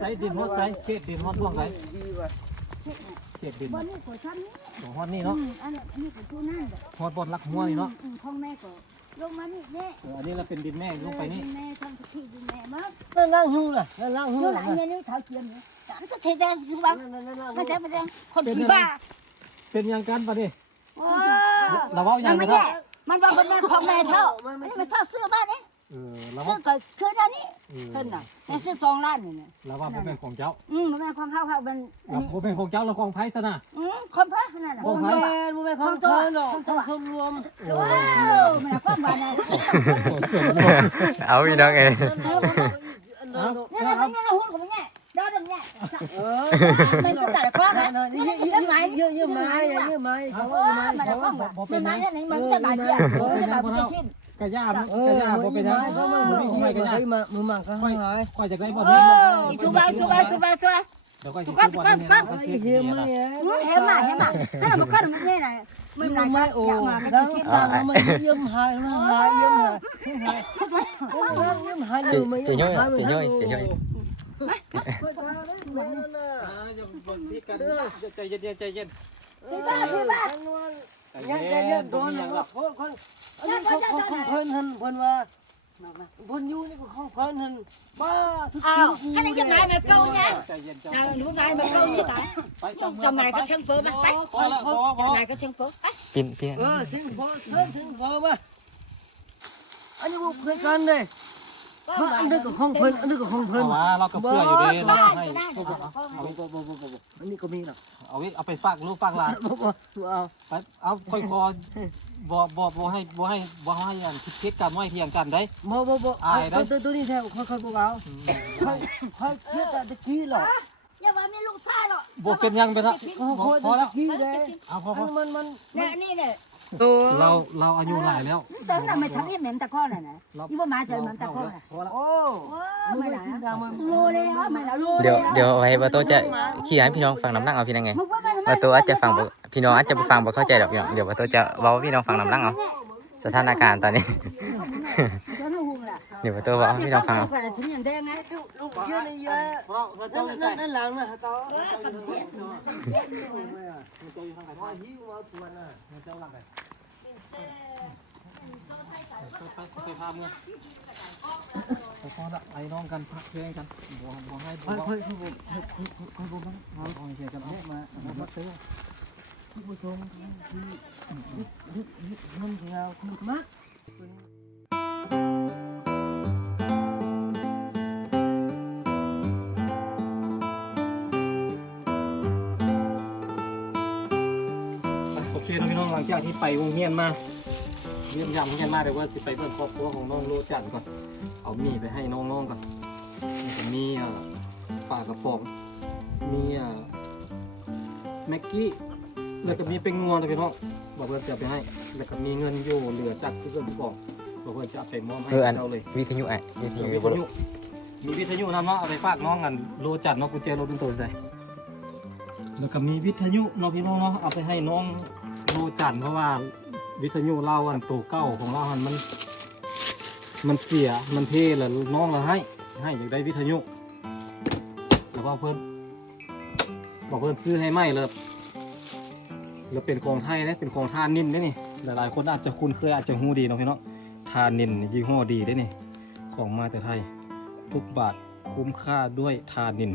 ใส่ดินฮอดใส่เขตดินฮอดช่วงใส่ดีว่ะเขตดินบนนี้ก็ชั้นนี้ฮอดนี่เนาะอืมอันนี้นี่ก็ชูนั่นแหละฮอดบนลักหัวนี่เนาะอืมของแม่ก็ลงมานี่แม่เอออันนี้เราเป็นดินแม่ลงไปนี่แม่ทำที่ดินแม่มานั่นล่างหูล่ะนั่นล่างหูเมื่อไหล่ะร่เนี่ยนี่เขาเทียมเนี่ยฉันจะเทแดงคือว่านั่นนั่นนั่นไม่ใช่ไม่ใช่คนที่บ้าเป็นยังกันปะนี่โอ้เราเว้ายัมังนไม่ไม่ได้แย่มันว่าเป็นแม่ของแม่เท่าไม่ไม่เท่าเสื้อบ้านนี่ เออเราเสื้ว่าอก็คือด้านนี้เออเพิ่นน่ะแม่ซื้อสองล้านนี่เนี่ยเราว่าบ่เป็นของเจ้าอืมแม่ของเขาเขาเป็นอันเรานี้บ่เป็นของเจ้าเราของไผซะนะ อืมคนพระขนาดนั้นโอ้แม่โมแม่ของเธอหรอกของคนรวมว้าวแม่ความบ้านไหนเอาพี่น้องเอ้ยเอาเนี่ยเอาเนี่ยเนี่ยหุ่นของเนี่ยดอดังเนี่ยเออมันจะแต่พ่อนั่นะนนี่เยอะเยอะเยอะไม้เยอะไม้เขาโอ้ว่าไม้มันจะเขาพ่อว่ามาเป็นไม้เนี่ยมันจะมาเดียวมันจะมาเป็นชิ้น กระยาบเอกระอยาบ่เป็นยังเขามาบ่มืมีอของใหม่กระยาใครมามือมั่งเขาหายค่อยจากได้บ่โอ้นี้ชูบาชูบาชูบาชูบาเดี๋ยวค่อยสิซื้อบ่นี้นะก็ไอ้เฮ็ดเฮียนี่ไม่ล่ะเอ้เห็นมาเห็นมาถ้าเราก็มันเนี่ยนะมันมือไหนไม่โอ้อยากมาดัก็งกินตามมาเยี่ยมหายมาหายเยี่ยมหายเยี่ยมหายเลยมาเจีเยี่ยย่มอยหายเจีย่อยเจีย่อยอ่าอย่าบ่นที่กันใจเย็นๆใจเย็นพี่บ้าพี่บ้าใจ ยัเย็นนยันโดบ่นมีหยังหรอกคนคนอันนี้เของของเพิ่นหันเพิ่นว่าเพิ่นอยู่นี่ของเพิ่นหันบ้าทุกอ้าวอันนี้จะมาแบบเก่าเนี่ยเย็นใจ nào lúc này mà câu như vậy ไปจับมือ tầm này có chân phớ bắt bách พอแล้วพอพอ tầm này có chân phớ ปีนปีนเออถึงพอเพิ่นถึงพอมาอันนี้บ่เคยกันเลย ว่าอันนี้ก็ของเพิ่นอันนี้ก็ของเพิ่นเอาว่าเราก็เพื่ออยู่ดีเราให้เอาไว้บ่บ่บ่บ่บ่อันนี้ก็มีนะเอาไว้เอาไปฝากลูกฝากหลานบ่บ่ตัวเอาไปเอาค่อยคอบ่บ่บ่ให้บ่ให้บ่ให้อันคิดกันไม่เที่ยงกันได้บ่บ่บ่ตัวตัวนี้แท้ค่อยๆบ่เอาค่อยค่อยเครียดแต่ตะกี้หรอก nhưng mà mấy lúc sai rồi บ่เป็นยังไปเถอะก็พอพอตะแล้วกี้เด้เอาพอพอมันมัน nè nè nè เราเราอายุหลายแล้ว tới là mày thắng em mềm ta con này nè nhưng mà má trời mềm ta con này พอแล้วโอ้ Ô, ไม่ mày ได้ là กินดามัน lô đi á mày là lô เดี๋ยว đi á เดี๋ยวไว้บาโตจะขี่ให้พี่น้องฟังน้ำนั่งเอาพี่น้องไง Mục quá mày บาโตอาจจะฟังบ่พี่น้องอาจจะบ่ฟังบ่เข้าใจดอกพี่น้องเดี๋ยวบาโตจะเว้าให้พี่น้องฟังน้ำนั่งเอาสถานการณ์ตอนนี้ cho nó hùng là เดี๋ยวบาโตเว้าให้พี่น้องฟังเอา phải là chính nhân đen ấy ลูกเยอะนี่เยอะเพราะเรานั่เจ้านอยู่ใส่นั่นนั่นหลังนะต่อ cầm chuyện เจ้าอยู่ทางไหนว่าหิวมาทวนน่ะเจ้าหลังไหนไปไปพาเมื่อไปพอละไอ้น้องกันพักเพลงกันบ่บ่ให้บ่เฮ้ยบ่เฮ้ยเฮ้ยเฮ้ยเฮ้ยเฮ้ยเฮ้ยเอาเอาเสียกันเอามาเอามาเตี้ยคุณผู้ชมที่ยึดยึดยึดมันยาวคุณมาก เคน้องพี่น้องหลังจากที่ไปวงเวียนมาเยี่ยมยามวงเวียนมาเดี๋ยวว่าสิไปเบิ่งครอบครัวของน้องโลจันทร์ก่อนเอามีไปให้น้องๆก่อนนี่ก็มีเอ่อปลากระป๋องมีเอ่อแม็กกี้แล้วก็มีเป็นงัวนะพี่น้องบอกเพื่อนจะไปให้แล้วก็มีเงินอยู่เหลือจากที่เพื่อนบอกบอกเพื่อนจะเอาไปมอบให้เอออันเจ้าเลยวิทยุไอ้วิทมียุวิบ่ทรู้ยุมีวิทยุนำเนาะเอาไปฝากน้องกันโลจัดเนาะกุญแจรถเป็นตัวใส่แล้วก็มีวิทยุเนาะพี่น้องเนาะเอาไปให้น้อง โลจัดเพราะว่าวิทยุเราอันตัวเก่าของเราอันมัน มันเสียมันเทแล้วน้องเราให้ ให้อยากได้วิทยุแล้วก็เพิ่นบอกเพิ่นซื้อให้ไหมเลยแล้วเป็นของไทยนะเป็นของทานนินเด้นี่หลายๆ คนอาจจะคุ้นเคยอาจจะฮู้ดีเนาะพี่น้องทานนินยี่ห้อดีเด้นี่ของมาแต่ไทย ทุกบาทคุ้มค่าด้วยทานิน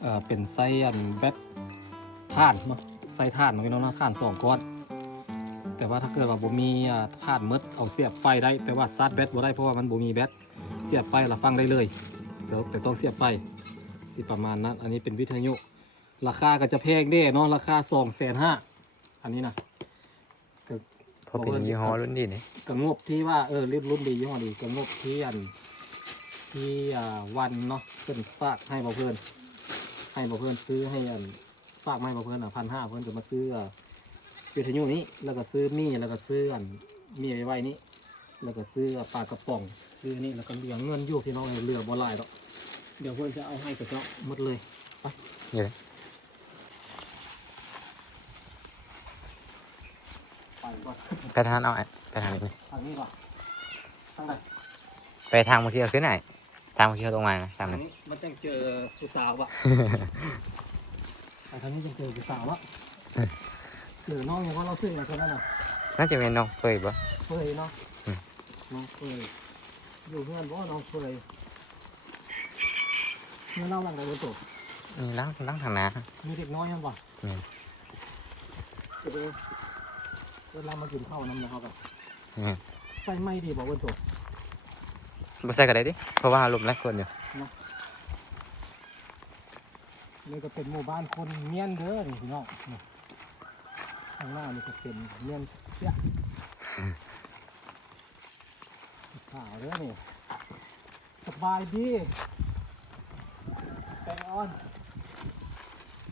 เอ่อเป็นไส้อันแบตท่านเนาะ ไส้ท่านเนาะพี่น้องเนาะท่านสองก้อน แต่ว่าถ้าเกิดว่าบ่มีอ่าท่านหมดเอาเสียบไฟได้ แต่ว่าชาร์จแบตบ่ได้เพราะว่ามันบ่มีแบตเสียบไฟเราฟังได้เลยเดี๋ยวแต่ต้องเสียบไฟสิประมาณนั้น อันนี้เป็นวิทยุ ราคาก็จะแพงเด้เนาะราคาสองแสนห้าอันนี้นะเพราะเป็นยี่ห้อรุ่นดีนี่กระงบที่ว่าเออรีบรุ่นดียี่ห้อดีกระงบที่อันที่อ่าวันเนาะเพื่อนฝากให้บ่เพื่อนให้บ่เพื่อนซื้อให้อัน ฝากมาให้บ่เพื่อนอะพันห้าเพื่อนจะมาซื้ออะวิทยุนี้ แล้วก็ซื้อมีแล้วก็ซื้ออันมีไว้ไว้นี้แล้วก็ซื้อปลากระป๋อง ซื้อนี่แล้วก็เหลือเงินอยู่พี่น้องเหลือบ่หลายหรอกเดี๋ยวเพื่อนจะเอาให้กับเจ้าหมดเลยไปเดี๋ยวไปก่อนไปทางเอาไอ้ไปทางนี้ไหมทางนี้ก่อนทางไหนไปทางบางทีเอาขึ้นไหนตามเขาตรงมานะตามอันั้นนนี้มันจังเจอผู้สาวอะ แต่ทางนี้จังเจอผู้สาวอะหรือน้องยังว่าเราซึ่งอะไรคนนั้นน่ะน่าจะเป็นน้องเฟยบ่เฟยเนาะอืมน้องเฟยอยู่เพื่อนบ่น้องเฟยเมื่อเล่าหลังไหนบนตัวนี่ล้างล้างทางน้มีเด็กน้อยยังบ่อืมจะไปเวลามากินข้าวน้ำนะครับแบบอืมไฟไหม้ดีบอกบนตัวำบ่ใส่ก็ได้ดิเพราะว่าลมหลายคนอยู่ นี่ก็เป็นหมู่บ้านคนเมียนเด้อนี่พี่น้องนี่ข้างหน้านี่ก็เป็นเมียนเสียขาวเด้อนี่สบายดีแตงอ่อน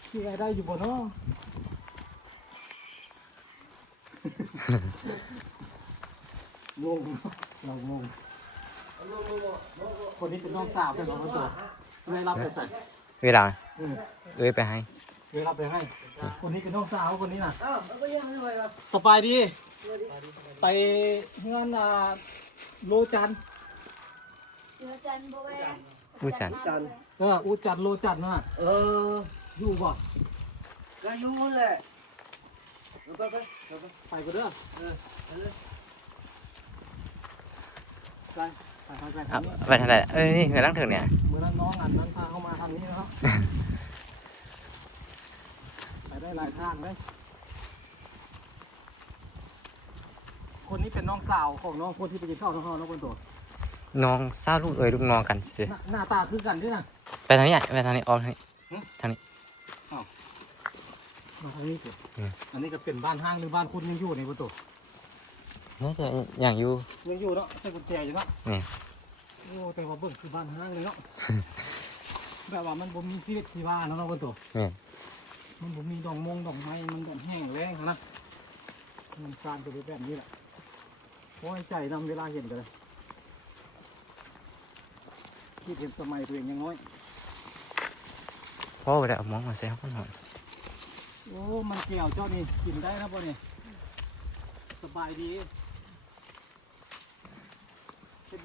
ที่ไอ้ได้อยู่บนน้องงงเรางงคนนี้เป็นน้องสาวเป็นน้องคนโตเลยรับไปใส่เวลา เออเอ้ยไปให้เลยรับไปให้ คนนี้เป็นน้องสาวคนนี้น่ะอ้าวมันก็ยังไม่ไหวครับสบายดี ไปงานอ่าโลจันทร์เสือจันบ่แวผู้จันจันเอออูจันทร์โลจันทร์น่ะเอออยู่บ่ก็อยู่แหละไปไปไปไปไปก็เด้อเออไปเลยไปไปไปไปเอาไปทางไหนเอ้ยนี่เงินล้างถึงเนี่ยเมื่อนั้นน้องอันนั้นพาเข้ามาทางนี้นะครับไปได้หลายทางเลยคนนี้เป็นน้องสาวของน้องคนที่ไปกินข้าวน้องพ่อน้องคนโตน้องเศร้าลูกเอ้ยลูกน้องกันสิหน้าหน้าตาคือกันด้วยนะไปทางนี้อะไปทางนี้ออมทางนี้หืมทางนี้มาทางนี้สิอืมอันนี้ก็เป็นบ้านห้างหรือบ้านคุณยังอยู่ในประตู น่าจะอย่างอยู่ยังอยู่เนาะใส่กุญแจอยู่เนาะนี่โอ้แต่ว่าเบิ่งคือบ้านห้างเลยเนาะแบบว่ามันบ่มีชีวิตชีวาเนาะเนาะประตูนี่มันบ่มีดอกมงดอกไม้มันแบบแห้งแล้งนะมันการไปแบบนี้แหละโอ้ยใจนำเวลาเห็นกันเลยคิดเห็นสมัยตัวเองยังน้อยพ่อไปได้เอาหมองมาใส่ห้องนอนโอ้ มันเกี่ยวเจ้านี่กินได้นะบ่เนี่ยสบายดีเฮ็ดห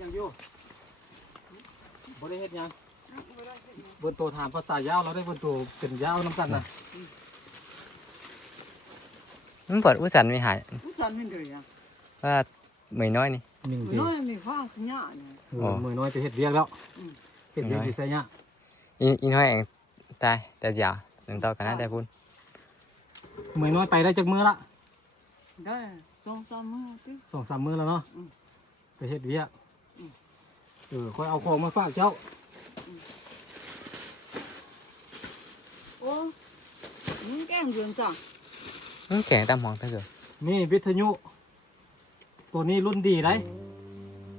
ยังอยู่บ่ได้เฮ็ดหยังเบิ่นโตถามภาษายาวเราได้เบิ่นโตเป็นยาวน้ำกันนะมันเปิดอุสันมีหายจันเป็นเดือยว่าเหมยน้อยนี่ หนึ่งปีน้อยมีฟ้าสัญญาเนี่ยเออมือน้อยจะเฮ็ดเวียกแล้วอืมเฮ็ดเวียกน้อยที่ไสยะอีอีน้อยเองตายแต่ยาวหนึ่งต่อกันนะได้พูนมือน้อยไปได้จักมื้อละได้สองสามมื้อติสองสามมื้อแล้วเนาะอืมไปเฮ็ดเวียกอืม เออค่อยเอาของมาฝากเจ้า โอ้มึงแกงเกินสั่งอืมแก่งตามหมองถ้าเกิดนี่วิทยุ ตัวนี้รุ่นดีได้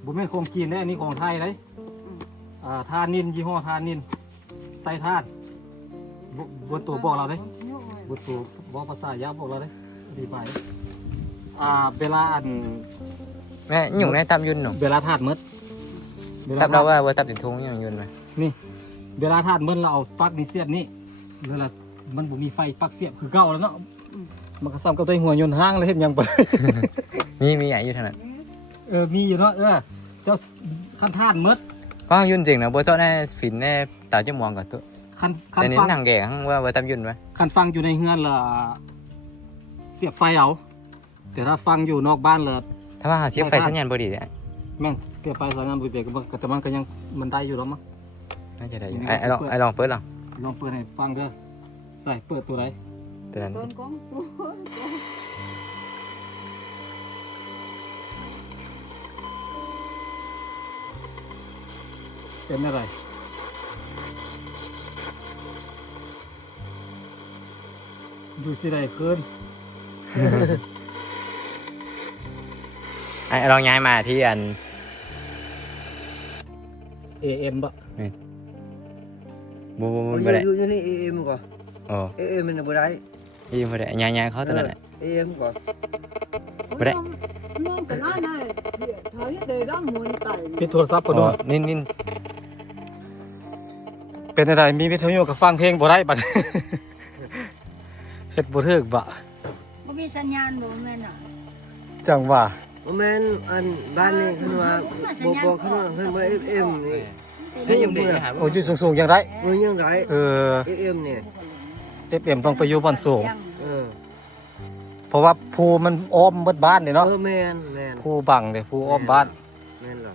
บุแม่นของจีนได้อันนี้ของไทยได้อ่าทานินยี่ห้อทานิน ใส่ทานบบนตัวบอกเราได้บนตัวบอกภาษายาวบอกเราได้อธิบายอ่าเวลาอันแม่หยุ่งในตามยุนหนูเวลาทาดหมดเวลา ตับเราทาดว่าว่าตับติดทุงอย่างยุนไหมนี่ เวลาทาดหมดเราเอาปลั๊กนี่เสียบนี่เวลามันบ่มีไฟปลั๊กเสียบคือเก่าแล้วเนาะมันก็ซ้ำกับได้หัวยนต์ห้างเลยเห็นหยังบ่มีมีอย่างอยู่เท่านั้นเออมีอยู่เนาะเออเจ้าคันทานหมดก็ยุนจริงนะบัวเจ้าแน่ฝินแน่ตาจะมองกับตัวคันคันแต่นี่ฟังทางแก่ทั้งว่าว่าตามยุนไหมคันฟังอยู่ในเฮือนละเสียบไฟเอาแต่ถ้าฟังอยู่นอกบ้านละถ้าว่าหาเสียบไฟสัญญาณบดีเนี่ย แม่งเสียบไฟสายงานบุยเบรกก็บ่แต่มันก็ยังมันได้อยู่แล้วมั้ง น่าจะได้อยู่นี่ไอ้ไอ้ลองเปิด ไอ้ลองเปิดลองลองเปิดให้ฟังเด้อใส่เปิดตัวไหนตัวนั้นต้นของตัวเป็นอะไรอยู่สิไรคืนไอ้ลองย้ายมาที่อัน AM บะบูบูบูอยู่บ่ได้อยู่อยู่นี่เอ็มก่อนโอ้เอ็มมันบ่ได้ยบ่ได้ย้ายย้ายเขาตัวนั้นแหละเอ็มก่อนบ่ได้น้องก็น่าได้เธอได้ร่ำมวยไตปิดโทรศัพท์ก่อนโอ้ด้วยนินนินเป็นอะไรมีวิทยุกับฟังเพลงบ่ได้บัดเฮ็ดบ่ถึกบะบ่มีสัญญาณบ่แม่นน่ะจังว่า บ่แม่นอันบ้านนี่ขึ้นมาบ่บ่ขึ้นมาขึ้นมาเอ็มนี่ใช่ยังเด็กหาโอ้ยอยู่สูงๆอย่างไรเออยังไรเออเอ็มเนี่ย FM ต้องไปอยู่บนสูงเออเพราะว่าภูมันอ้อมเบิดบ้านนี่เนาะเออแมนแมนภูบังเนี่ยภูอ้อมบ้านแมนเหรอ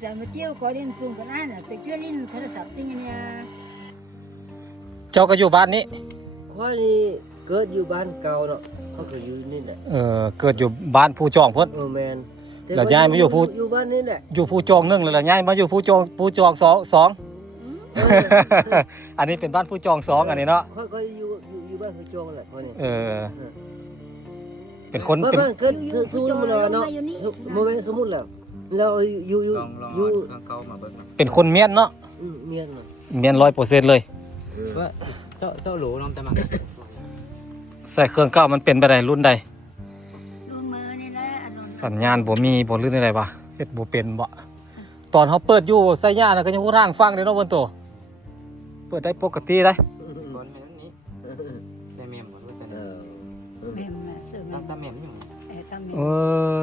แต่มาเที่ยวขอเรียนสูงกันนั่นน่ะแต่เที่ยวเล่นโทรศัพท์ที่เนี่ยเจ้าก็อยู่บ้านนี้ข้อนี้เกิดอยู่บ้านเก่าเนาะเขาก็อยู่นี่แหละเออเกิดอยู่บ้านภูจองพุ่น เออแมนแต่แล้วย้ายมาอยู่พูดอยู่บ้านนี่แหละอยู่ภูจองหนึ่งเลยล่ะย้ายมาอยู่ภูจองภูจองสองสอง เออ อันนี้เป็นบ้านภูจองสองอันนี้เนาะ เขาก็อยู่อยู่อยู่บ้านพระจงแหละข้อนี้เออ เป็นคนบ้านเป็นบ้านเกิดสมมุติมาเนาะโมเมนต์สมมุติแล้วเราอยู่อยู่ลองลองอยู่ลองเกามาเบิ่งเป็นคนเมียนเนาะอืมเมียนเนาะเมียนร้อยเปอร์เซ็นต์เลย ว่าเจ้าเจ้าหลูลองแต่มัง ใส่เครื่องเก่ามันเป็นไปได้รุ่นใดลงมานี่แหละอันนั้นสัญญาณบ่มีบ่ลื่นอะไรวะเฮ็ดบ่เป็นบ่ตอนเขาเปิดอยู่ใส่ย่าน่ะก็ยังผู้ทางฟังเด้เนาะบนโตเปิดได้ปกติได้คนแม่นนี้ใส่เมมบ่รู้ใส่เออแม่น่ะเสื้อแม่ตามตามเมมอยู่เออตามเออ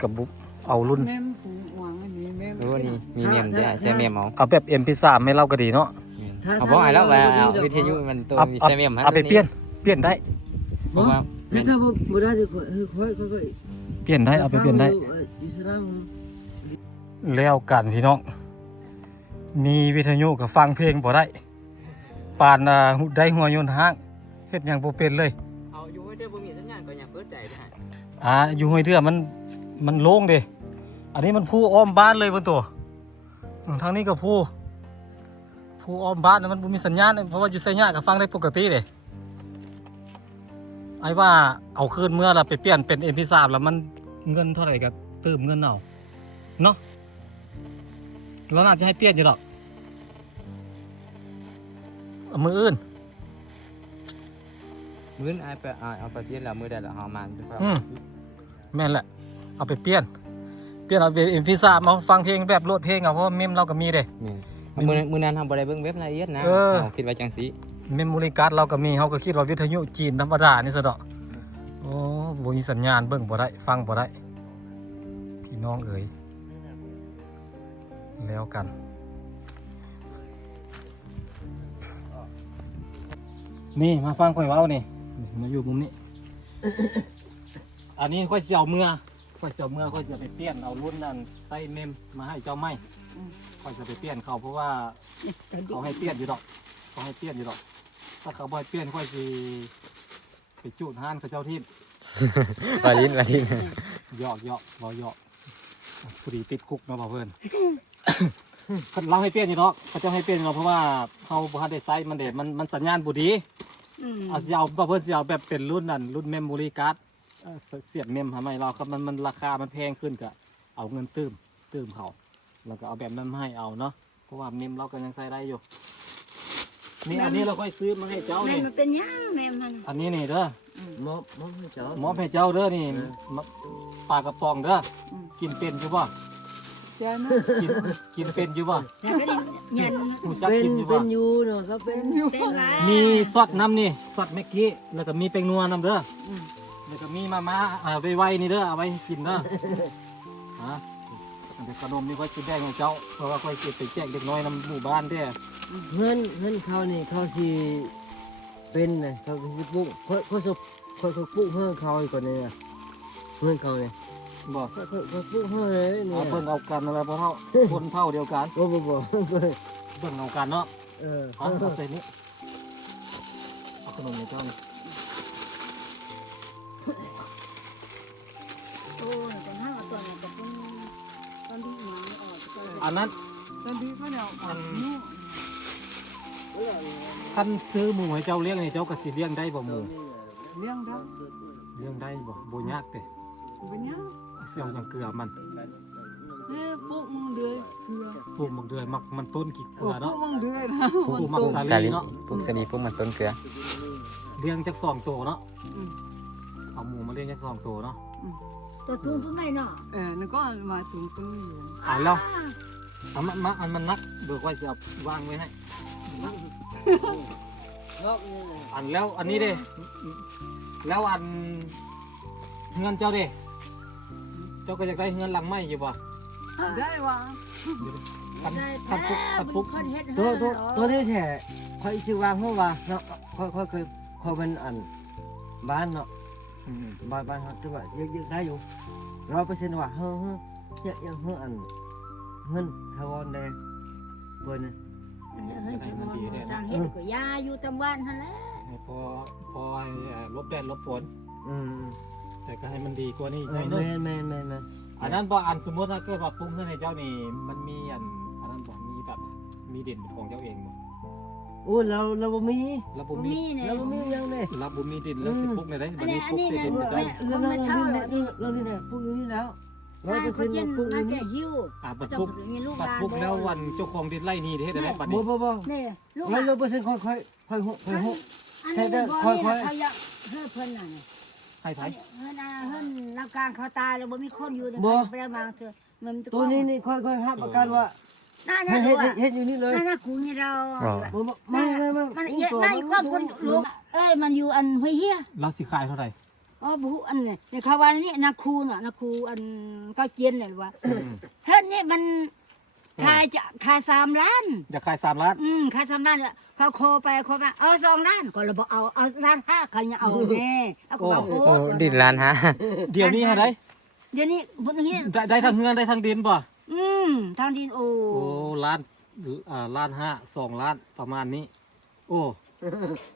กับบุเอารุ่นแม่ผูหวังอันนี้แม่รู้ว่านี่มีเมมด้วยใส่เมมเอาเอาแบบ MP3 ให้เราก็ดีเนาะ เอาบอกไอ้แล้วว่าเอาวิทยุมันตัวเอามีเอาใส่เมมฮะเอาไปเปลี่ยน เปลี่ยนได้ เพราะว่าแล้วถ้าบ่บ่ได้ก็ค่อยค่อยค่อยเปลี่ยนได้เอาไปเปลี่ยนได้ อิสลามแล้วกันพี่น้อง มีวิทยุกับฟังเพลงบ่ได้ปานอ่าได้หัวยนต์ห้างเฮ็ดหยังบ่เป็นเลย เอาอยู่ให้ได้บ่มีสัญญาณก็อย่าเปิดใจได้ อ่าอยู่ห้วยเดือมันมันโล่งเด้อันนี้มันผู้อ้อมบ้านเลยบนตัวอืมทางนี้ก็ผู้ผู้อ้อมบ้านน่ะมันบ่มีสัญญาณ เพราะว่าอยู่ไสยะก็ฟังได้ปกติเด้ ไอ้ว่าเอาคืนเมื่อเราไปเปลี่ยนเป็น MP3 แล้วมันเงินเท่าไหร่ก็เติมเงินเอาเนาะเราน่าจะให้เปลี่ยนอยู่หรอกเอามืออื่นมื้อไอ้ไปเอาเอาไปเปลี่ยนแล้วมื้อใดแล้วเฮามาจะอืมแม่นแหละ เอาไปเปลี่ยน เปลี่ยนเอาเป็น MP3 มาฟังเพลงแบบโหลดเพลงเอาเพราะว่าเมมเราก็มีเด้ มื้อมื้อนั้นเฮาบ่ได้เบิ่งเว็บละเอียดนะเออคิดว่าจังซี่ เมมโมรี่การ์ดเราก็มีเขาก็คิดว่าวิทยุจีนธรรมดานี่ซะดอกโอ้บ่มีสัญญาณเบิ่งบ่ได้ ฟังบ่ได้ พี่น้องเอ๋ยแล้วกัน นี่มาฟังข่อยเว้านี่ มาอยู่มุมนี้ อันนี้ข่อยสิเอาเมื่อข่อยสิเอาเมื่อข่อยสิเอาไปเปลี่ยนเอารุ่นนั้นใส่เมมมาให้เจ้าไม่ข่อยจะไปเปลี่ยนเขาเพราะว่าเขาให้เปลี่ยนอยู่ดอกเขาให้เปลี่ยนอยู่ดอก ถ้าเขาบ่ให้เปลี่ยนค่อยสิไปจูดห้านเขาเจ้าที่วาลินวาลินหยอกหยอกบ่หยอกผู้ดีติดคุกเนาะบ่เพิ่นเราให้เปลี่ยนอยู่เนาะเขาเจ้าให้เปลี่ยนอยู่เนาะเพราะว่าเขาบ่ทันได้ใช้มันเด็มันมันสัญญาณบ่ดีอืมเอาสิเอาบ่เพิ่นสิเอาแบบเป็นรุ่นนั้นรุ่นเมมโมรี่การ์ดเอ่อเสียบเมมทำไมเราครับมันมันราคามันแพงขึ้นก็เอาเงินตื้มตื้มเขาแล้วก็เอาแบบนั้นมาให้เอาเนาะเพราะว่าเมมเราก็ยังใช้ได้อยู่ นี่อันนี้เราค่อยซื้อมาให้เจ้าแม่นี่มันเป็นยังแม่มันอันนี้นี่เด้อมอบมอบให้เจ้าหมอให้เจ้าเด้อนี่มะปลากระป๋องเด้ออมกินเป็นอยู่บ่เจ้านะกินกินเป็นอยู่บ่แต่ก็ได้ยันหูจักเป็นกินอยู่เป็บ่นอยู่เนาะครับเป็นอยู่เป็นว่ามีซอสน้ำนี่ซอสเมื่อกี้แล้วก็มีแป้งนัวน้ำเด้ออแล้วก็มีมาม่าอ่าไว้ๆนี่เด้อเอาไว้กินเด้อฮะอันเดี๋ยวขนมนี่ค่อยสิแบ่งให้เจ้าเพราะว่าค่อยสิไปแจกเด็กน้อยนำหมู่บ้านเด้อ เงินเงินเขานี่เขาสิเป็นนะเขาสิปลูกเขาเขาสิเขาเขาปลูกเพื่อเขาอีกกว่านี้นะเพื่อนเขาเนี่ยบ่เขาเขาเขาปลูกเพื่อเลยเนี่เอายเพิ่นเอากันอะไรบ่เท่า คนเท่าเดียวกันบ่บ่บ่เบิ่งเอากันเนาะเออเอาเอาใส่นี่เอาขนมให้เจ้านี่โอ้ยแต่ห้าตัวเนี่ยแต่เป็นตอนที่หมาออกก็เลยอันนั้นตอนที่เขาเนี่ยอัน ท่านซื้อหมูให้เจ้าเลี้ยงนี่เจ้าก็สิเลี้ยงได้บ่หมูเลี้ยงได้เลี้ยงได้บ่บ่ยากเด้เป็นยังเสี่ยวอย่างเกลือมันเอ้ปุ๊กมึงเดือยเกลือปลูกหมกเดือยมักมันต้นกี่เกลืปุ๊อกเนาะมึงเดือยนะปลูกมักสาสาลีลิเนาะพวกสาลีพวกมันต้นเกลือเลี้ยงจักสองตัวเนาะเอาหมูมาเลี้ยงจักสองตัวเนาะตัวตุ้งตุ้งไหนเนาะเออแล้วก็มาถึงตรงนี้อ่านแล้วเอามามาอันมันนักเบิกไว้จะเอาวางไว้ให้ร อบนี้นะอันแล้วอันนี้เด้แล้วอันเงินเจ้าเด้เจ้าก็อยากได้เงินหลังไม้อยู่บ่ได้ว่าคันได้คันปุ๊กคันปุ๊กคนเฮ็ดตัวตัวเออตัวนี้แท้ค่อยสิวางหัวว่าเนาะค่อยค่อยเคยค่อยเป็นอันบ้านเนาะอืมบ้านบ้านเขาคือว่าเยอะๆได้อยู่ร้อยเปอร์เซ็นต์ว่าเฮ้อเฮ้อเยอะยังเฮ้ออันเงินทาวอนแดงเบิ่น เฮ้ยจะมองสร้างเฮ็ดก็ยาอยู่ตามบ้านหั่นแหละให้พอพอให้อ่อลบแดดลบฝนอืมแต่ก็ให้มันดีกว่านี้เอหน่ออยนึแม่งนแม่นแม่นแม่นอันนั้นบ่อันสมมติถ้าเกิดว่าปรุงขึ้นให้เจ้านี่มันมีอันอันนั้นบ่มีแบบมีเด่นเป็นของเจ้าเองบ่โอ้เราเราบ่มีแล้วบ่บ่มีมีเนี่ยเราบ่มีหยังเลยแล้วบ่มีเด่นแล้วสิปรุงได้ได้อับันดนี้นี้อัปนรุงนี้ใส่เนี่ยเด่นให้เจ้า เราเราเราเราเราเนี่ยพูดอย่างนี้แล้วร้ อยเปอร์เซ็นต์เขาพูดอมาย่างแก่นี้หิวอ่าบัดจะปรุงมีลูกบัดหลานปรุงแล้ววันเจ้าของดินไล่นี่เฮ็ดได้บัดบ่นี้บ่บ่นี่ลูกหร้ลาอยนร้อยเปอร์เซ็นต์ค่อยค่อยค่อยค่อยค่อยค่อยอันนี้บ่นี่เขาอยากเฮือเพิ่นน่ะให้ไผ เฮือนาเฮือนนักการเขาตายแล้วบ่มีคนอยู่ในไปแล้วมาเถอะมันตัวนี้นี่ค่อยค่อยห้ามประกันว่าน่าให้เนี่ยเฮ็ดเฮ็ดอยู่นี่เลยน่าน่ากูนี่เราบ่บ่ไม่ไม่ไม่มันเยอะน่าอยู่ความคนลูกเอ้ยมันอยู่อันห้วยเฮียเราสิขายเท่าไหร่ อ๋อบุอันเนี่ยในคาวันนี่นาคูเนาะนาคูอันก็เจียนเลยว่าเฮ้ยนี่มันขายจะขายสามล้าน จะขาย3ล้าน อืมขายสามล้านเนี่ยเขาโคไปโคมาเอาสองล้านก็เลยบอกเอาเอาล้านห้าเขายังเอาแน่เอาก็บอกโอ้โอ้ดินล้านฮะเดี๋ยวนี้ให้ได้เดี๋ยวนี้บนนี้ได้ได้ทั้งเงินได้ทั้งดินบ่อืมทางดินโอ้โอ้ล้านอ่าล้านห้าสองล้านประมาณนี้ โอ้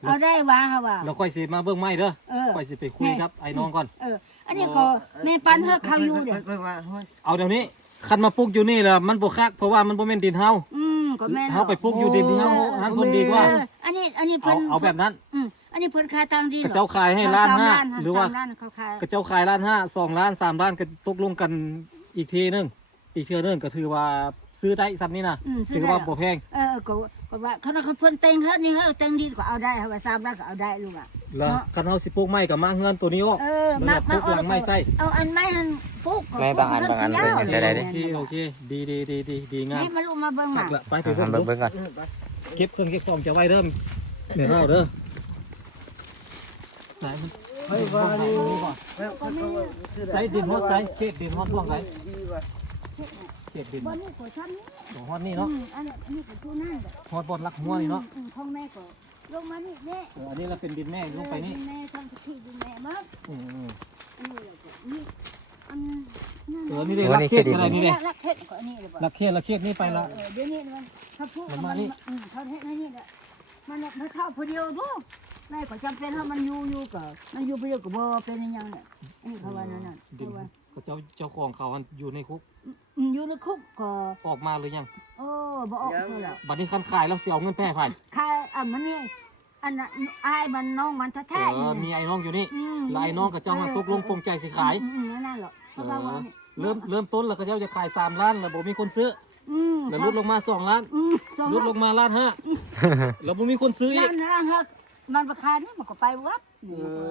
เอาได้ว่าฮะว่า แล้วค่อยสิมาเบิ่งไม้เด้อเออ ค่อยสิไปคุยครับไอ้น้องก่อน เออ อันนี้ก็แม่ปันเฮาเขาอยู่เด้ค่อยว่าเฮ้ยเอาเดี๋ยวนี้คันมาปลูกอยู่นี่ล่ะมันบ่คักเพราะว่ามันบ่แม่นดินเฮาอืมก็แม่นเฮาไปปลูกอยู่ดินที่เฮาอันนั้นคนดีกว่า เอออันนี้อันนี้เอาเพิ่นเอาแบบนั้น อืมอันนี้เพิ่นขายทางดินกระเจ้าขายให้ล้านห้าหรือว่าสมล้นเขาขายกระเจ้าขายล้านห้าสองล้านสามล้านก็ตกลงกันอีกทีนึงอีกเทื่อนึงก็ถือว่าซื้อได้ซ้ำนี่นะอืมถือว่าบ่แพง เออก็ ก็ว่าเขาเขาเพิ่นเต็งเฮ็ดนี่เฮ็ดเต็งดินก็เอาได้เฮาว่าสามล้านก็เอาได้ลูกอะแล้วคันเฮาสิปลูกไม้ก็มาเงินตัวนี้ออกเออแล้วมาก็ปลูกหลังไม้ใส่เอาอันไม้หันปลูกก็แม่บางอันบางอันเป็นอย่างใดๆดิโอเคโอเคดีดีดีดีดีงามให้มาลูกมาเบิ่งคัมากละไปไปอะเบิ่งเบิ่งดูเบิ่งก่อนเก็บเครื่องเก็บของจะไว้เริ่มเดี๋ยวเราเด้อไหนมันเฮ้ยว่านี่ใส่ดินฮอดใส่เขตดินฮอดพ่วงใส่ เขตดินบ่นี่ก็ชั้นนี้ของฮอดนี่อืเนาะมอันนี้อันนี้ก็ชูนั่นก็ฮอดบอนรักหัวนี่เนาะอืมของแม่ก็ลงมานี่แม่เอออันนี้เราเป็นดินแม่ลงไปนี่แม่ทำที่ดินแม่มาอืมอืมอันนี้แล้วก็นี่อันนั่นเออนี่เลยรักเขตอะไรนี่เลยรักเทศก็อันนี้เลยบ่รักเขตรักเขตนี่ไปละเออเดี๋ยวนี้มันถ้าพูดมันมัมานนี่อืมเขาเฮ็ดให้นี่แหละมันน่ะมันเข้าผู้เดียวดู แม่ก็จำเป็นถ้ามันอยู่อยู่ก็มันอยู่ผู้เดียวก็บ่เป็นอหยังน่ะอันนี้เขาว่านั่นน่ะดินเขาว่าเขาเจ้าเจ้าของเขาอันอยู่ในคุกอืมอยู่ในคุกก็ออกมาหรือยัง โอ้บ่ออกเลยล่ะบัดนี้คันขายแล้วเสียเอาเงินแพร่ไผ่ใครอะมันนี่อันน่ะอายมันน้องมันเอแท้ๆอนี่มีไอ้น้องอยู่นี่อืมแล้วไอ้น้องกับเจ้ามันตกลงปรงใจสิขาย อืมอืมนั่นน่ะเหรอเขาว่าว่านี่เริ่มเริ่มต้นแล้วเขาเจ้าจะขายสามล้านแล้วบ่มีคนซื้อ อืมแล้วลดลงมาสองล้าน อืมสองลดลงมาล้านห้าแล้วบ่มีคนซื้ออีร้ากนร้านฮะ มันราคานี่มันก็ไปวัด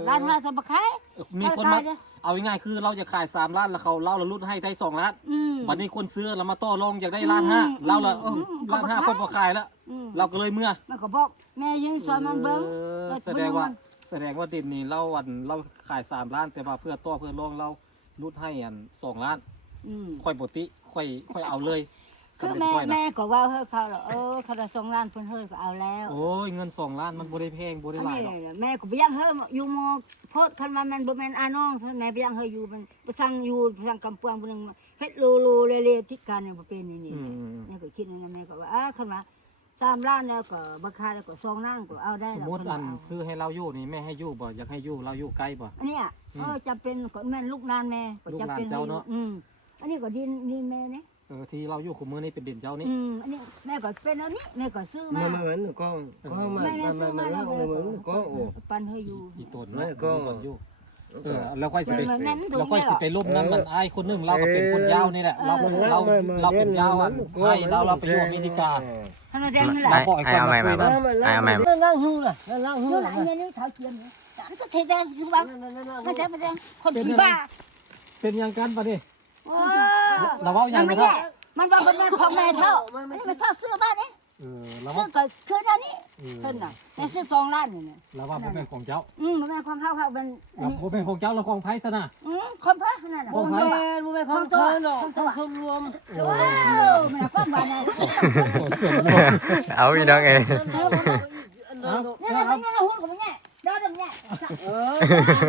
ร้านฮะจะมาขายมีคนมาเอาง่ายๆคือเราจะขายสามล้านแล้วเขาเล่าละลดให้ได้สองล้านอืมบัดนี้คนซื้อแล้วมาต่อรองอยากได้ล้านห้าอืมเราละเอออืมล้านห้าเขาคก็นขาย บ่ขายแล้ว อืมเราก็เลยเมื่อมันก็บอกแม่ยืนสอนมันเบิ้งเออเออแสดงว่า แสดงว่าดินนี่เราอันเราขายสามล้าน แต่ว่าเพื่อต่อเพื่อรองเราลดให้อันสองล้านอืมค่อยปกติค่อยค่อยเอาเลย คือก็แม่เป็นค่อยนะแม่ก็ว่าเฮ้ยเขาหรอเออเขาจะส่งร้านเพิ่นเฮ้ยก็เอาแล้ว โอ้ยเงินสองล้านมันบ่ได้แพงบ่ได้อันหลายนี้หรอกแม่ก็ไปยังเฮ้ยอยู่มอโพดคันมาแม่นบ่แม่นอาน้องแม่ไปยังเฮ้ยอยู่มันไปสั่งอยู่สั่งกำปวงผู้หนึงเฮ็ดโลโลเลเลที่การเนี่ยบ่เป็นนี่นี่อืมอืมอืมแม่ก็คิดนั่นนะแม่ก็ว่าอ่าคันมาตามร้านแล้วก็ราคาแล้วก็สองล้านก็เอาได้สมแล้วมติเพิ่อันว่าเอาซื้อให้เราอยู่นี่แม่ให้อยู่บ่อยากให้อยู่เราอยู่ใกล้บ่อันเนี้ยอืมเออจำเป็นก็แม่นลูกนานแม่ก็จำเป็นลูกหลานเจ้าเนอะอืมอันนี้ก็ดินดินแม่เนี่ย เออที่เราอยู่คุมื้อนี้เป็นดินเจ้านี่ อืมอันนี้แม่ก็เป็นอันนี้แม่ก็ซื้อมา มันเหมือนก็ก็มันมันมันมันเหมือนก็โอ้ ปันให้อยู่ อีตนแม่เนาะก็อยู่อยู่เออแล้วค่อยสิไปเหมือนแม่นตรงแล้วค่อยนี้สิเหรอไปล้มนั้นมันอ้ายคนหนึงเราก็เป็นคนยาวนี่แหละเราเออ เราเราเป็นยาวอันให้เราเราไปอยู่อเมริกา ทำไมแดงนี่แหละ ไอ้ไอ้เอาใหม่มาเบิ่งไอ้เอาใหม่มานั่งหูล่ะนั่งหูนู่นล่ะอันนี้นี่เท้าเทียมเนี่ยแต่อันก็เทแดงคือบ้างไม่แดงไม่แดงคนผีบ้าเป็นหยังกันปะนี่โอ้ เราเว้าหยังมันบ่ไม่ได้แย่มันว่าเป็นแม่ของแม่เท่าอันนี้มันเท่าเสื้อบ้านนี่เออแล้วเพิ่ว่านก็คือด้านนี้เออเพิ่นน่ะแต่ซื้อสองล้านนี่น่ะแล้วว่าบ่เป็นของเจ้าอืมมันเป็นความเข้าเข้าเป็นอันแล้วนี้บ่เป็นของเจ้าแล้วของไผซะนะอืมคนพระนั่นน่ะบ่แม่นบ่แม่นของเพิ่นหรอกของคนรวมว้าวมันน่ะความบ้านน่ะโอ้เสื่อมบ่เอาพี่น้องเอ้ยเอ้านี่เอานี่นี่หุ่นของมันเนี่ยดาวดำเนี่ยเออ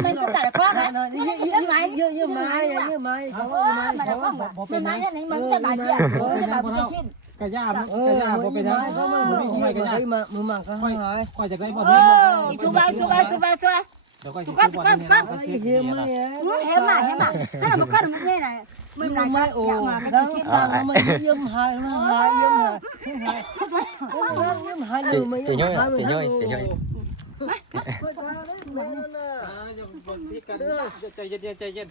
มันก็แต่ ความหนะน่อยนี่เยอะเยอะเยอะไม้เยอะไม้เขาโอ้ว่าไม้มันน่ะเขาความบ้านมันมาเนี่ยมันจะบาดเจ็บมันจะบาดเจ็บกระยามันเอกระอยาบ่เป็นหยังเขามาบ่บ่มีมีของใครกระยาใครมามือมั่งก็หายค่อยจะได้บ่โอ้นี้สุบาสุบาสุบาสุบาเดี๋ยวค่อยสิปั๊ซื้บอบ่ปั๊บนี้ปั๊บนะเฮียมาเนี่ยเห็นมาเห็นมาถ้ามันก็มันนี่น่ะไม่มันไม่น่าโอ้จะมาไม่ดังคิดดังมาเยี่ยมหายมาหายเยี่ยมหายหายโอ้เยี่ยมหายเลยไม่เสียเยี่ยย่มอยหายเสียย่อ ยเสียย่อยอ่าอย่าบ่นพี่กันใจเย็นๆใจเย็น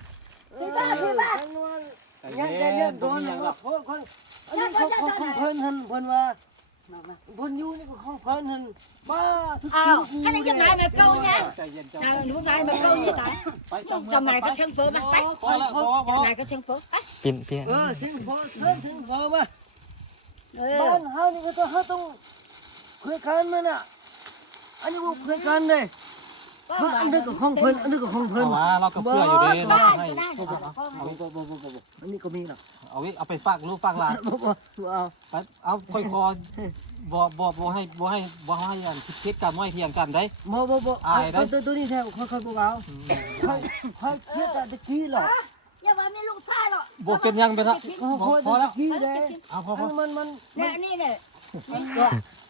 ที่บ้านที่บ้านใจยัเย็งยังยังนโดบ่นมีหยังหรอกคนคนอันนี้ของของเพิ่นเพิ่นเพิ่นว่าเพิ่นอยู่นี่ของเพิ่นเพิ่นบ้าอ้าวอันนี้ยังไงแบบเก่าเนี่ยใจเย็นจ้าเอาหนูไงแบบเก่าเนี่ยกันไปจังทำไมก็ช่างเฟิร์มไปพอแล้วพอพอทำไมก็ช่างเฟิร์มไปปินปินเออถึงพอเพิ่นถึงพอมาเอบ้าอนเฮานี่ก็ต้องเฮาต้องคุยกันมันอะ อันนี้บ่คุยกันเลยเพราะอันนี้ก็ของเพิ่นอันนี้ก็ของเพิ่นเอาว่าเราก็เพื่ออยู่ดีเราได้ให้ได้เอาเอาบ่บ่บ่บ่อันนี้ก็มีนะเอาเอาไปฝากลูกฝากหลานบ่บ่เอาไปเอาค่อยคอบ่บ่บ่ให้บ่ให้บ่ให้อันคิดกันบ่ให้เถียงกันได้บ่บ่บ่เอาตัวตัวนี้แท้ค่อยๆบ่เอาค่อยค่อยเทียบกับตะกี้หรอกอย่าว่ามีลูกชายหรอกบ่เป็นหยังไปละก็พพออพอแล้วกี้เลยเอาพอพมัอนมันมันเนี่ยนี่เนี่ย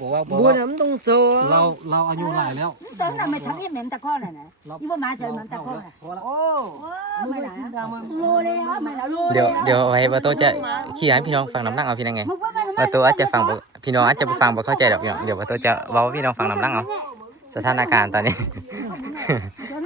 บอกว่าบอกบัวว่าน้ำต้องโซเราเราอายุหลายแล้ว ตอนนั้นไม่ทำให้เหม็นตะก้อนน่ะนะยี่ว่ามาเจอเหม็นตะก้อนน่ะพอแล้วโอ้โอ้ไม่ได้โลเลยอะไม่ละโลเดี๋ยวเดี๋ยวไว้ประตูจะขี่ให้พี่น้องฟังน้ำนั่งเอาพี่น้องไงมึงว่ามันประตูอาจจะฟังบ่พี่น้องอาจจะฟังบ่เข้าใจดอกพี่น้องเดี๋ยวประตูจะเว้าพี่น้องฟังน้ำนั่งเอาสถานการณ์ตอนนี้ฉัน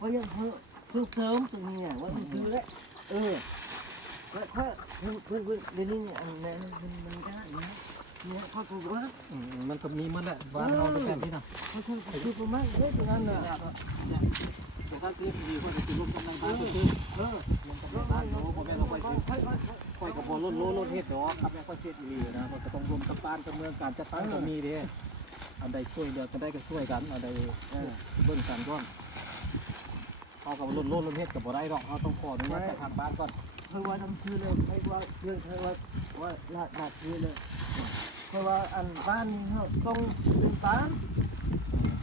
เยอะเพราะเรานั่ายังเจ้าอยู่ทางไหนว่าหิวว่าปวดน่ะเจ้าหลังเมืองไปพอละไอ้น้องกันพักเพลงกันบ่บ่ให้บ่ค่อยว่าค่อยค่อยค่อยค่อยบ่มเอาของเสียเอามามาพักเพลงคุณผู้ชมที่ยึดยึดมันยาวคุณมากตัวนี้ป่ะคุณมากเพราะยังเพิ่มเพิ่มเริมตรงนี้ว่าซื้อแล้วเออก็ถ้าเพิ่มเพิ่มเดี๋ยวนี้อันนั้นมันมันได้นะเนี่ยเขาถูกว่าอืมมันก็มีมันแหละบ้านเราเป็นแบบนี้นะเขาถูกถูกมากเลยตรงนั้นน่ะแต่ถ้าซื้อดีก็จะซื้อรถกันบ้านก็ซื้อเออมันก็เป็นบ้านโน้พ่อแม่เราไปซื้อค่อยกับบอลรถโลรถเฮ็ดเนาะครับแม่ค่อยเสียอีหลีนะมันก็ต้องรวมกับบ้านกับเมืองการจัดตั้งก็มีเด้อันใดช่วยเดียวกันได้ก็ช่วยกันอันใดเบิ่งกันก่อน เอากับรถโลรถเฮ็ดกับบ่ได้ดอกเอาต้องขออนุญาตจากทางบ้านก่อนเพราะว่าทำซื้อเลยไม่ว่าเรื่องเพราะว่าว่าลาดลาดซื้อเลยเพราะว่าอันบ้านเขาต้องเป็นบ้าน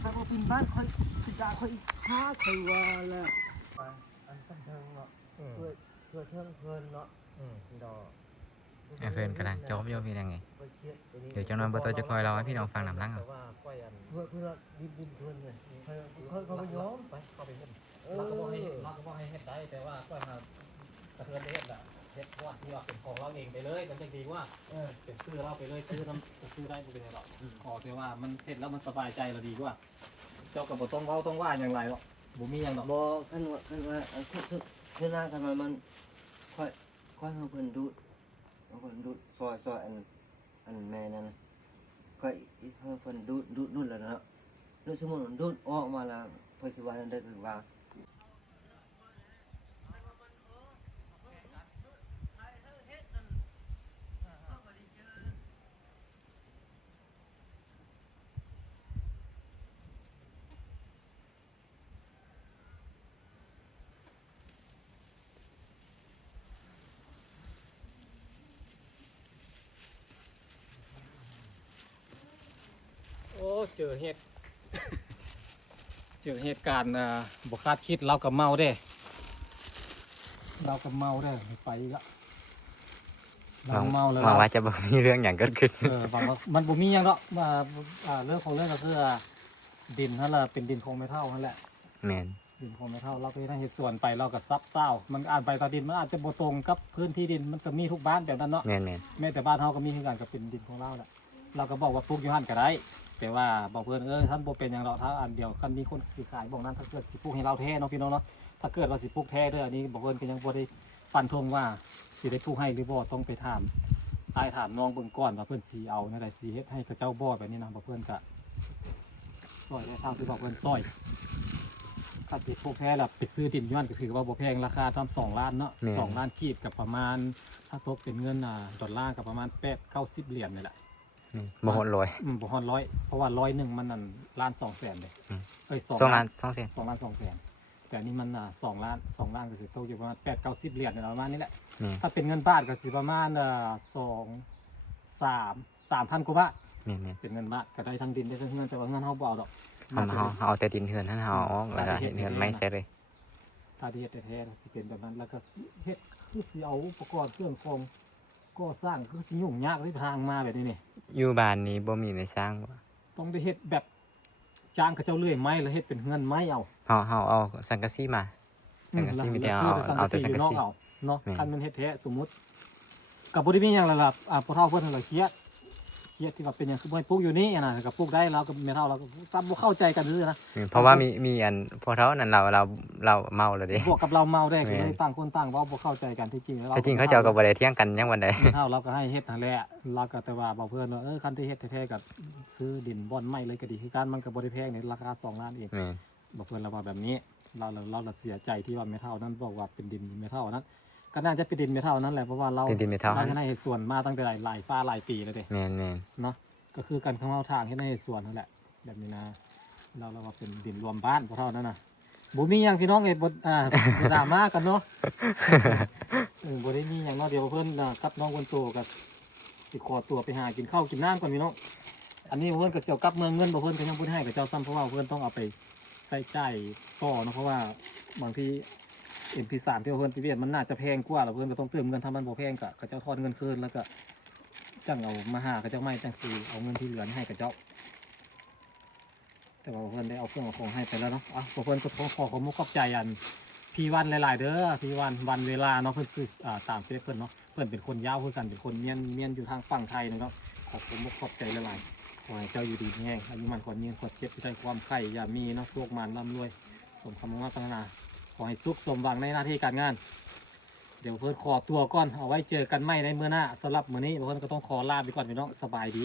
ถ้าเขาเป็นบ้านค่อยสิดาค่อยค้าค่อยว่าแล้วอันตั้งเทิงเนาะช่วยช่วยเทิงเพลินเนาะดอกไอ้เพื่อนกำลังจบโยมพี่น้องไงเดี๋ยวจังนั้นประตูจะคอยรอให้พี่น้องฟังหนำนั่งเอาว่าค่อนเพื่อเพื่อดินดินเพลินเลยค่อยค่อยเขาไปย้อมไปเขาไปเฮ็ดเอเราก็บ่ให้อเราก็บ่ให้เฮ็ดได้แต่ว่าค่อยมากระเทือนเฮ็ดอะเฮ็ดว่าที่ว่าเป็นของเราเองไปเลยมันจะดีว่าเออเป็นซื้อเราไปเลยซื้อน้ำซื้อได้บ่เป็นไรหรอกขอแต่ว่ามันเสร็จแล้วมันสบายใจเราดีกว่า เจ้าก็บ่ต้องเว้าต้องว่าอย่างไรหรอกบ่มีหยังดอกบอกกันว่ากันว่าอันสุดสุดเวลากันมามันค่อยค่อยเอาเพิ่นดูดเอาเพิ่นดูดซอยซอยอันอันแม่นั่นน่ะค่อยเอาเพิ่นดูดดูดดูดแล้วเนาะดูดสมมุติว่าดูดออกมาแล้วเพิ่นสิว่านั่นได้คือว่า เจอเหตุ เจอเหตุการณ์อ่าบ่คาดคิดเรากับเมาเด้ เรากับเมาเด้ไปอีกละหวัเรางเมาแล้วหวังว่าจะบ่มีเรื่องหยังเกิดขึ้น เออหวังว่ามันบ่มีหยังดอกว่าอ่าเรื่องของเรื่องก็คืออ่าดินนั่นแหละเป็นดินของไม่เท่านั่นแหละ แม่นดินของไม่เท่าเราก็ให้เฮ็ดส่วนไปเราก็ซับเศร้ามันอ่านไปตอนดินมันอาจจะบ่ตรงกับพื้นที่ดินมันจะมีทุกบ้านแบบนั้นเนาะ แม่นแม่นแม้แต่บ้านเฮาก็มีคือกันกับเป็นดินของเราแหละเราก็บอกว่าปลูกอยู่หั่นก็ได้ แต่ว่าบอกเพิ่อนเออท่านบ่เป็นหยังดอกถ้าอันเดียวกันมีคนสิขายบอกนั้นถ้าเกิดสิปลูกให้เราแท้เนาะพี่น้องเนาะถ้าเกิดว่าสิปลูกแท้เด้ออันนี้บอกเพิ่อนก็ยังบ่ได้ฟันธงว่าสิได้ปลูกให้หรือบ่ต้องไปถามตายถามน้องเบิ่งก่อนว่าเพิ่อนสิเอาในใดสิเฮ็ดให้กับเจ้าบ่แบบนี้นะบอกเพิ่อนก็ซอยได้ทางที่บอกเพิ่อนซอยถ้าสิปลูกแท้แล้วไปซื้อดินย้อนก็ถือว่าบ่แพงราคาทำ2ล้านเนาะสองล้านกีบกับประมาณถ้าตกเป็นเงินอ่าดอลลาร์ก็ประมาณ8 90เหรียญนี่แหละ บ่ฮอดร้อย อืมบ่ฮอดร้อยเพราะว่าร้อยหนึ่งมันนั่นล้านสองแสนเลยอืม เอ้ยสองล้านสองแสน สองล้านสองแสนแต่อันนี่มันอ่าสองล้านสองล้านก็สิตกอยู่ประมาณแปดเก้าสิบเหรียญเนี่ยประมาณนี้แหละแม่นถ้าเป็นเงินบาทก็สิประมาณอ่าสองสามสามพันกว่าบาทแม่นแม่นเป็นเงินบาทก็ได้ทั้งดินได้ทั้งเงินแต่ว่าเงินเฮาบ่เอาดอก เฮาเฮาเฮาเอาแต่ดินเถื่อนท่านเฮาเอาออกแล้วก็เฮ็ดเถื่อนไม่ใช่เลย ถ้าที่เฮ็ดแท้ๆสิเป็นแบบนั้นแล้วก็เฮ็ดคือสิเอาอุปกรณ์เครื่องของ ก็สร้างคือสิยุ่งยากที่ทางมาแบบนี้นี่อยู่บ้านนี้บ่มีในสร้างบ่ต้องได้เฮ็ดแบบจ้างเขาเจ้าเลื่อยไม้แล้วเฮ็ดเป็นเงินไม้เอาเฮาเฮาเอาสังกะสีมา สังกะสีมีแต่เอาซื้เอาแต่สังกะสีอยู่นเอาเนาะแม่นคันมันเฮ็ดแท้สมมุติกับบ่ได้มีหยังแล้วล่ะอ่าพ่อเฒ่าเพิ่นนั่นล่ะเครียด เครียดที่ว่าเป็นหยังคือบ่ให้ปลูกอยู่นี่อะนะก็ปลูกได้เรากับแม่เฒ่าเราก็ตับบ่เข้าใจกันซื่อๆนะอืมเพราะว่ามีมีอันพอเท่านั้นเราเราเราเมาแล้วเด้บวกกับเราเมาได้ก็แม่เลยต่างคนต่างเว้าบ่เข้าใจกันที่จริงแล้วแต่จริงเขาเจ้าก็บ่ได้เที่ยงกันยังวันใดแม่เฒ่าเราก็ให้เฮ็ดนั่นแหละเราก็แต่ว่าบอกเพิ่นว่าเออคันที่เฮ็ดแท้ๆก็ซื้อดินบ่อนไม้เลยก็ดีคือกันมันก็บ่ได้แพงนี่ราคา2ล้านเองแม่นบอกเพื่อนเราว่าแบบนี้เราเราเราเราเสียใจที่ว่าเมทัลนั้นบอกว่าเป็นดินเมทัลนั้น ก็น่าจะเป็นดินเมทัลนั้นแหละเพราะว่าเราเป็นดินเมทัล เราให้ในเหตุส่วนมาตั้งแต่หลายหลายฟ้าหลายปีแล้วเด้แม่นแม่นเนาะก็คือการข้างเราทางให้ในเหตุส่วนนั่นแหละ แบบนี้นะ เราเราว่าเป็นดินรวมบ้านพวกเท่านั้นนะบุมีอย่างพี่น้องไอ้บดอ่าดราม่ากันเนาะ เออบุได้มีอย่างเนาะเดี๋ยวเพื่อนอ่ากับน้องคนโตกับสิขอตัวไปหากินข้าวกินน้ำก่อนพี่น้องอันนี้เพื่อนก็เสียวกลับเมืองเงินบ่เพื่อนก็ยังพูดให้กับเจ้าซ้ำเพราะว่าเพื่อนต้องเอาไปใส่ใจายต่อเนอะเพราะว่าบางที เอ็นพีสามที่เพื่อนไปเวียนมันน่าจะแพงกว่าแล้วเพื่อนก็ต้องเติมเงินทำมันบ่แพงกะกระเจ้าทอนเงินคืนแล้วก็จังเอามาหากระเจ้าไม่จังสีเอาเงินที่เหลือให้กระเจ้า แต่ว่าเพื่อนได้เอาเครื่องเอาของให้ไปแล้วเนาะอะเพื่อนก็ขอขอขอมุกขอบใจอันพี่วันหลาย ๆ เด้อพี่วันวันเวลาเนาะเพื่อนซื้ออ่าตามเฟซเพื่อนเนาะเพื่อนเป็นคนยาวเพื่อนกันเป็นคนเมียนเมียนอยู่ทางฝั่งไทยนะครับขอบคุณมุกขอบใจหลายๆขอให้เจ้าอยู่ดีแห้งอายุมันขอยืนขอเจ็บใจความไข่อย่ามีเนาะโชคมันร่ำรวยสมคำว่าพัฒนา ขอให้สุขสมหวังในหน้าที่การงาน เดี๋ยวเพิ่นขอตัวก่อน เอาไว้เจอกันใหม่ในเมื่อหน้าสำหรับมื้อนี้เพิ่นก็ต้องขอลาไปก่อนพี่น้องสบายดี